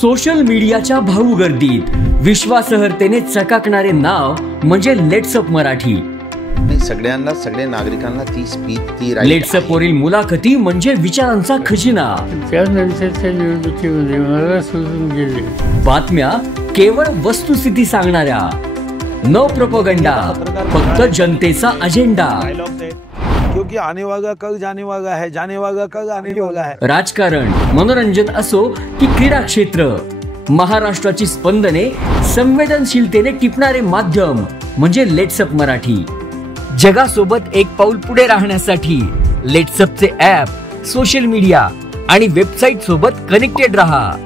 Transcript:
Social मीडियाच्या भाऊ गर्दीत विश्वासार्हतेने चकाकणारे नाव म्हणजे लेट्सअप मराठी। सगळ्यांना, सगळ्या नागरिकांना ती स्पीच, ती लेट्सअप वरील मुलाखती म्हणजे विचारांचा खजिना। त्यानंतरच्या निवडणुकीमध्ये मला सोडून गेले। बातम्या केवळ वस्तुस्थिती सांगणाऱ्या, न प्रोपगंडा, फक्त जनतेचा अजेंडा। क्योंकि आने वाला कल जाने वाला है, जाने वाला कल आने वाला है। राजकारण, मनोरंजन असो की क्रीडा क्षेत्र, महाराष्ट्राची स्पंदने संवेदनशीलतेने टिपणारे माध्यम म्हणजे लेट्सअप मराठी। जगासोबत एक पाऊल पुढे राहण्यासाठी लेट्सअपचे ॲप, सोशल मीडिया आणि वेबसाईट सोबत कनेक्टेड रहा।